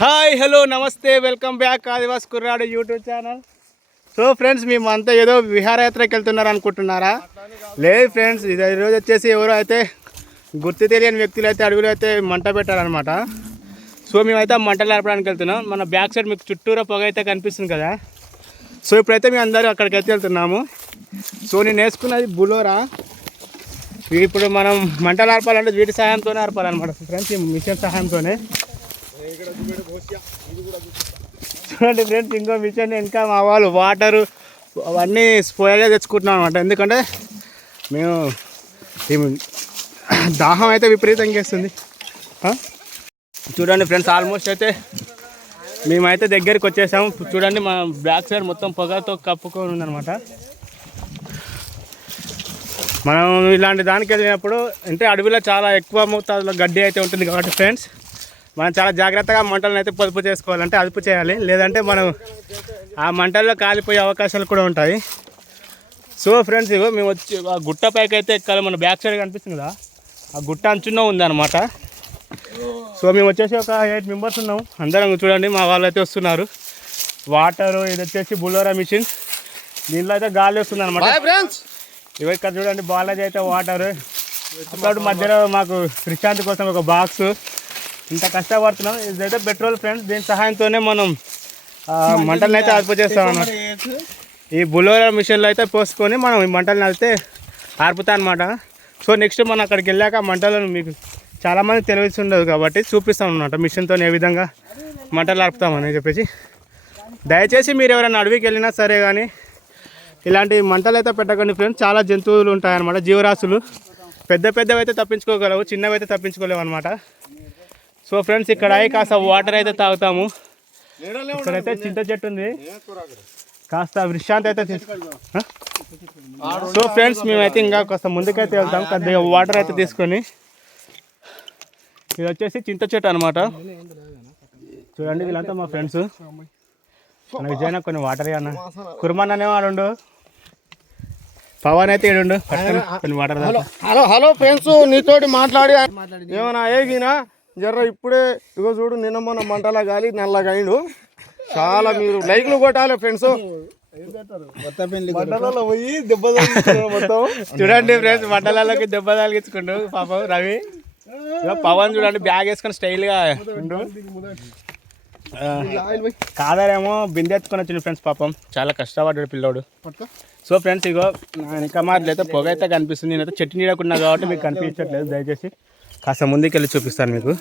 Hi hello namaste welcome back ఆదివాస్ కుర్రాడు YouTube channel. So friends మేము అంతా ఏదో విహారయాత్రకి వెళ్తున్నారు అనుకుంటున్నారా? లేదు ఫ్రెండ్స్ ఇది ఈరోజు వచ్చేసి ఎవరో అయితే గుర్తు తెలియని వ్యక్తులు అయితే అడుగులు అయితే మంట పెట్టారనమాట సో మేమైతే మంటలు ఆడపడానికి వెళ్తున్నాం. మన బ్యాక్ సైడ్ మీకు చుట్టూరా పొగ అయితే కనిపిస్తుంది కదా. సో ఇప్పుడైతే మేము అందరూ అక్కడికి అయితే వెళ్తున్నాము. సో నేను వేసుకున్నది బులోరా. ఇప్పుడు మనం మంటలు ఆర్పాలంటే వీటి సహాయంతోనే ఆర్పాలన్నమాట. ఫ్రెండ్స్ ఈ మిషన్ సహాయంతోనే. చూడండి ఫ్రెండ్స్ ఇంకో మిషన్ ఇంకా మా వాళ్ళు వాటరు అవన్నీ స్పోయల్గా తెచ్చుకుంటున్నాం అనమాట ఎందుకంటే మేము దాహం అయితే విపరీతంగా వేస్తుంది చూడండి ఫ్రెండ్స్ ఆల్మోస్ట్ అయితే మేమైతే దగ్గరికి వచ్చేసాము. చూడండి మా బ్యాక్ సైడ్ మొత్తం పొగతో కప్పుకొని ఉందన్నమాట. మనం ఇలాంటి దానికి వెళ్ళినప్పుడు అంటే అడవిలో చాలా ఎక్కువ మోతాదులో గడ్డి అయితే ఉంటుంది కాబట్టి ఫ్రెండ్స్ మనం చాలా జాగ్రత్తగా మంటలను అయితే పొదుపు చేసుకోవాలంటే అదుపు చేయాలి. లేదంటే మనం ఆ మంటల్లో కాలిపోయే అవకాశాలు కూడా ఉంటాయి. సో ఫ్రెండ్స్ ఇగో మేము వచ్చి ఆ గుట్ట పైకి అయితే ఎక్కాలి. మన బ్యాక్ సైడ్ కనిపిస్తుంది కదా. ఆ గుట్ట అంచున్న ఉందన్నమాట. సో మేము వచ్చేసి ఒక ఎయిట్ మెంబర్స్ ఉన్నాం. అందరం చూడండి మా వాళ్ళు అయితే వస్తున్నారు. వాటర్ ఇది వచ్చేసి బులోరా మిషన్. దీంట్లో అయితే గాలి వస్తుంది అనమాట ఫ్రెండ్స్ ఇవి ఇక్కడ చూడండి బాలాజీ అయితే వాటర్. అప్పుడు మధ్యలో మాకు ప్రశాంత్ కోసం ఒక బాక్స్. ఇంత కష్టపడుతున్నాం. ఇదైతే పెట్రోల్ ఫ్రెండ్స్ దీని సహాయంతోనే మనం మంటలను అయితే అదుపు చేస్తాం అన్నమాట. ఈ బులోరా మిషన్లో అయితే పోసుకొని మనం ఈ మంటలను అయితే ఆర్పుతా అనమాట సో నెక్స్ట్ మనం అక్కడికి వెళ్ళాక మంటలను మీకు చాలామంది తెలిసి ఉండదు కాబట్టి చూపిస్తాం అనమాట మిషన్తో ఏ విధంగా మంటలు ఆర్పుతామని చెప్పేసి. దయచేసి మీరు ఎవరైనా అడవికి వెళ్ళినా సరే కానీ ఇలాంటి మంటలు అయితే పెట్టకండి ఫ్రెండ్స్. చాలా జంతువులు ఉంటాయన్నమాట జీవరాశులు. పెద్ద పెద్దవి అయితే తప్పించుకోగలవు చిన్నవి అయితే తప్పించుకోలేవు అనమాట సో ఫ్రెండ్స్ ఇక్కడ అయి కాస్త వాటర్ అయితే తాగుతాము. ఇక్కడైతే చింత చెట్టు ఉంది. కాస్త విశ్రాంతి అయితే? సో ఫ్రెండ్స్ మేమైతే ఇంకా కాస్త ముందుకైతే వెళ్తాం. కొద్దిగా వాటర్ అయితే తీసుకొని. ఇది వచ్చేసి చింత చెట్టు అనమాట చూడండి వీళ్ళంతా మా ఫ్రెండ్స్. విజయన కొన్ని వాటర్ అన్న. కుర్మన్ అనే వాడు పవన్ అయితే ఏడుండు పట్టుకొని కొన్ని వాటర్. హలో హలో ఫ్రెండ్స్ నీతోటి మాట్లాడి. ఏమన్నా ఏగినా జర్ర ఇప్పుడే ఇగో చూడు నిన్న మొన్న మంటలా గాలి నల్లగా అయిండు. చాలా మీరు లైక్లు కొట్టాలి ఫ్రెండ్స్ పోయి దెబ్బ మొత్తం. చూడండి ఫ్రెండ్స్ మండలాలకి దెబ్బ తగిలించుకుండు పాపం రవి. ఇగో పవన్ చూడండి బ్యాగ్ వేసుకొని స్టైల్గా ఉండు. కాదరేమో బిందె ఎత్తుకొని వచ్చింది ఫ్రెండ్స్ పాపం. చాలా కష్టపడ్డాడు పిల్లోడు. సో ఫ్రెండ్స్ ఇగో నా వెనక మాటలైతే పొగ అయితే కనిపిస్తుంది. నేనైతే చెట్టు నీడకున్నా కాబట్టి మీకు కనిపించట్లేదు దయచేసి. కాస్త ముందుకెళ్ళి చూపిస్తాను మీకు.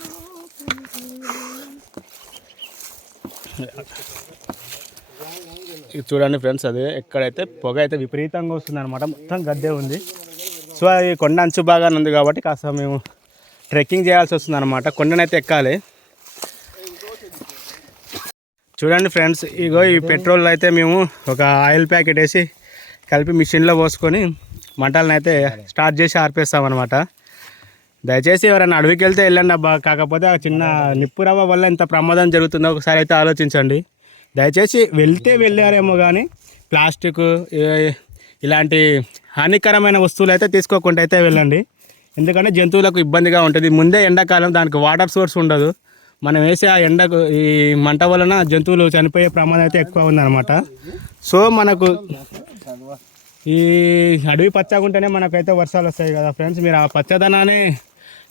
ఇది చూడండి ఫ్రెండ్స్ అదే ఎక్కడైతే పొగ అయితే విపరీతంగా వస్తుంది అనమాట మొత్తం గద్దే ఉంది. సో అది కొండ అంచు బాగానే ఉంది కాబట్టి కాస్త మేము ట్రెక్కింగ్ చేయాల్సి వస్తుంది అనమాట కొండనైతే ఎక్కాలి. చూడండి ఫ్రెండ్స్ ఇగో ఈ పెట్రోల్ అయితే మేము ఒక ఆయిల్ ప్యాకెట్ వేసి కలిపి మిషన్లో పోసుకొని మంటలను అయితే స్టార్ట్ చేసి ఆర్పేస్తాం అనమాట దయచేసి ఎవరైనా అడవికి వెళ్తే వెళ్ళండి అబ్బా. కాకపోతే ఆ చిన్న నిప్పు రవ్వ వల్ల ఎంత ప్రమాదం జరుగుతుందో ఒకసారి అయితే ఆలోచించండి. దయచేసి వెళ్తే వెళ్ళారేమో కానీ ప్లాస్టిక్ ఇలాంటి హానికరమైన వస్తువులు అయితే తీసుకోకుండా అయితే వెళ్ళండి. ఎందుకంటే జంతువులకు ఇబ్బందిగా ఉంటుంది. ముందే ఎండాకాలం దానికి వాటర్ సోర్స్ ఉండదు. మనం వేసే ఆ ఎండకు ఈ మంట వలన జంతువులు చనిపోయే ప్రమాదం అయితే ఎక్కువ ఉందన్నమాట. సో మనకు ఈ అడవి పచ్చగుంటేనే మనకైతే వర్షాలు వస్తాయి కదా ఫ్రెండ్స్. మీరు ఆ పచ్చదనాన్ని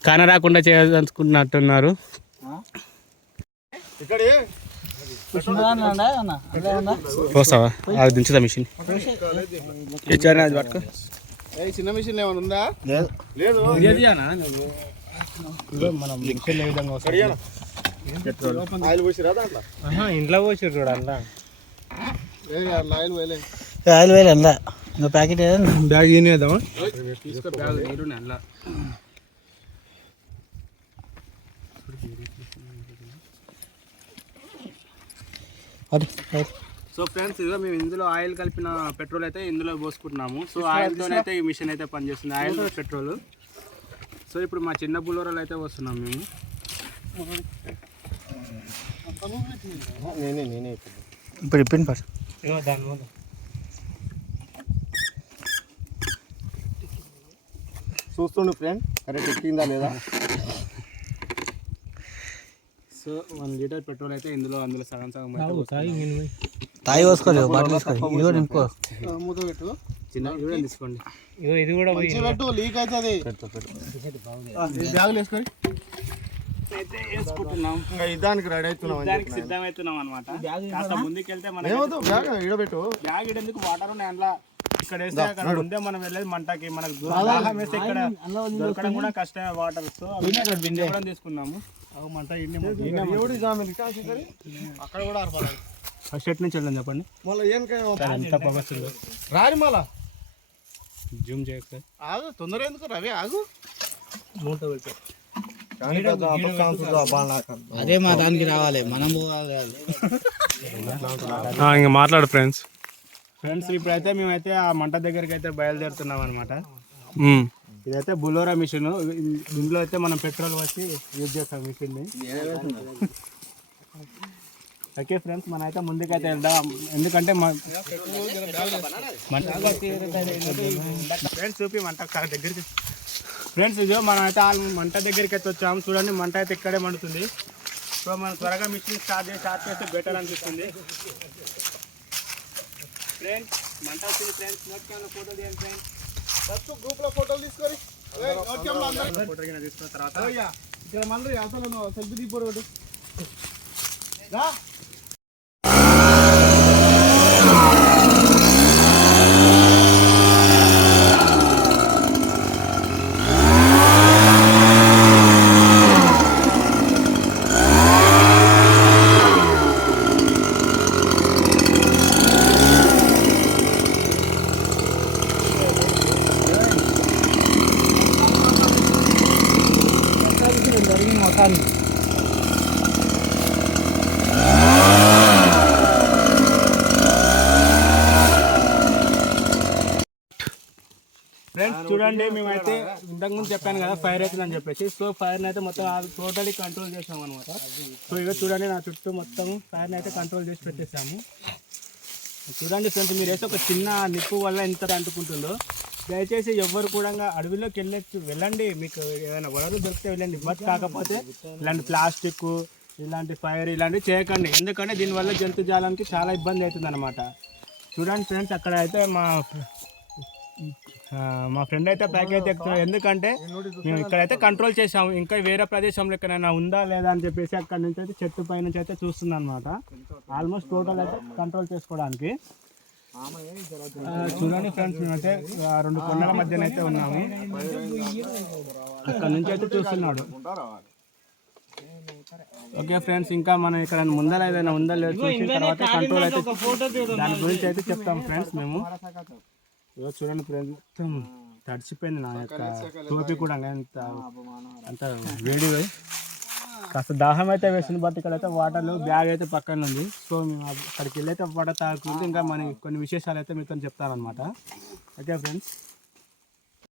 కానరాకుండా చేయాలనుకుంటున్నట్టున్నారు ఇక్కడే పోస్తావా? అది దించుదా మిషన్. ఇచ్చారా అది పట్టుకో. ఏ చిన్న మిషన్ ఏమైనా ఉందా? లేదు. మనం విధంగా ఆయిల్ పోసిరా దాంట్లో? ఇంట్లో పోసి చూడాలా ఆయిల్ పోయలే. ఆయిల్ ఇంకా ప్యాకెట్ బ్యాగ్ తీసుకో బ్యాగ్ నీరు అలా అది సో ఫ్రెండ్స్ ఇదిగో మేము ఇందులో ఆయిల్ కలిపిన పెట్రోల్ అయితే ఇందులో పోసుకుంటున్నాము. సో ఆయిల్తోనే అయితే ఈ మిషన్ అయితే పనిచేస్తుంది ఆయిల్ పెట్రోల్. సో ఇప్పుడు మా చిన్న బులోరాలు అయితే వస్తున్నాం మేము. నేనే నేనే ఇప్పుడు. ఇప్పింది పర్ దాని చూస్తుండు ఫ్రెండ్ కరెక్ట్ ఎక్కిందా లేదా? సో వన్ లీటర్ పెట్రోల్ అయితే ఇందులో అందులో సగం సగం. తాయి పోసుకోలేదు బాటిల్ ఇది కూడా నింపుకో. మూత పెట్టు. చిన్న ఇది కూడా తీసుకోండి. ఇది కూడా మంచిగా పెట్టు లీక్ అవుతుంది. బ్యాగులు వేసుకొని. అయితే వేసుకుంటున్నాం. ఇంకా ఇదానికి రెడీ అవుతున్నాం అని దానికి సిద్ధమవుతున్నాం అనమాట కాస్త ముందుకెళ్తే మన ఏమవుతుంది బ్యాగ్ ఇడబెట్టు. బ్యాగ్ ఇడేందుకు? వాటర్ ఉన్నాయి అందులో. ఇక్కడ వేస్తే అక్కడ ముందే మనం వెళ్ళేది మంటకి. మనకు దూరం దాహం వేస్తే ఇక్కడ దొరకడం కూడా కష్టమే వాటర్ సో కూడా తీసుకున్నాము. మంట ఎవడి జామీన్ అక్కడ కూడా ఆర్పాలి ఫస్ట్ ఎట్ నుంచి వెళ్ళండి చెప్పండి? మళ్ళీ ఏం రాని మళ్ళా. జూమ్ చేయకపోతే ఆగు తొందర ఎందుకు రవి ఆగు. మూట పెట్టు. అదే మా దానికి రావాలి. మనం పోవాలి. ఇంకా మాట్లాడు ఫ్రెండ్స్ ఫ్రెండ్స్ ఇప్పుడైతే మేమైతే ఆ మంట దగ్గరికి అయితే బయలుదేరుతున్నాం అనమాట ఇదైతే బులోరా మిషన్. ఇందులో అయితే మనం పెట్రోల్ వచ్చి యూజ్ చేస్తాం మిషన్ని. ఓకే ఫ్రెండ్స్ మనం అయితే ముందుకైతే వెళ్దాం. ఎందుకంటే ఫ్రెండ్స్ చూపి మంట దగ్గరికి. ఫ్రెండ్స్ ఇదిగో మనం అయితే ఆ మంట దగ్గరికి అయితే వచ్చాము చూడండి మంట అయితే ఇక్కడే మండుతుంది. సో మనం త్వరగా మిషన్ స్టార్ట్ చేసి స్టార్ట్ చేస్తే బెటర్ అనిపిస్తుంది ఫ్రెండ్స్ మంట వచ్చింది ఫ్రెండ్స్ నోట్ కెమెరా ఫోటో తీయండి ఫ్రెండ్స్ గ్రూప్లో ఫోటోలు తీసుకొని ఫోటో కింద తీసుకున్న తర్వాత ఇక్కడ మళ్ళీ అసలు సెల్ఫీ దిగిపోరు రా ఫ్రెండ్స్ చూడండి మేమైతే ఇంతకుముందు చెప్పాను కదా ఫైర్ అవుతుందని చెప్పేసి. సో ఫైర్ని అయితే మొత్తం టోటలీ కంట్రోల్ చేసాం అనమాట సో ఇక చూడండి నా చుట్టూ మొత్తం ఫైర్ని అయితే కంట్రోల్ చేసి పెట్టేసాము. చూడండి ఫ్రెండ్స్ మీరు వేస్తే ఒక చిన్న నిప్పు వల్ల ఎంత అంటుకుంటుందో దయచేసి ఎవ్వరు కూడా అడవిలోకి వెళ్ళచ్చు. వెళ్ళండి మీకు ఏదైనా వడలు దొరికితే వెళ్ళండి. బట్ కాకపోతే ఇలాంటి ప్లాస్టిక్ ఇలాంటి ఫైర్ ఇలాంటివి చేయకండి. ఎందుకంటే దీనివల్ల జంతుజాలానికి చాలా ఇబ్బంది అవుతుంది అనమాట చూడండి ఫ్రెండ్స్ అక్కడ అయితే మా మా ఫ్రెండ్ అయితే ప్యాక్ అయితే ఎక్కుతున్నాడు. ఎందుకంటే మేము ఇక్కడైతే కంట్రోల్ చేసాము ఇంకా వేరే ప్రదేశంలో ఎక్కడైనా ఉందా లేదా అని చెప్పేసి అక్కడ నుంచి అయితే చెట్టు పై నుంచి అయితే చూస్తుంది అనమాట ఆల్మోస్ట్ టోటల్ అయితే కంట్రోల్ చేసుకోవడానికి. చూడండి ఫ్రెండ్స్ మేమైతే ఆ, రెండు కొండల మధ్యన అయితే ఉన్నాము. అక్కడ నుంచి అయితే చూస్తున్నాడు. ఓకే ఫ్రెండ్స్ ఇంకా మనం ఇక్కడ ముందర ఏదైనా ఉందా లేదా చూసిన తర్వాత కంట్రోల్ అయితే దాని గురించి అయితే చెప్తాం ఫ్రెండ్స్ మేము. ఇగో చూడండి ఫ్రెండ్స్ మొత్తం తడిచిపోయింది నా యొక్క టోపీ కూడా అంత అంత వేడి కాస్త దాహం అయితే వేసింది బట్ ఇక్కడైతే వాటర్ బ్యాగ్ అయితే పక్కన ఉంది. సో మేము అక్కడికి వెళ్ళైతే వాటర్ తాగుతుంది ఇంకా మన కొన్ని విశేషాలు అయితే మీతో చెప్తానమాట ఓకే ఫ్రెండ్స్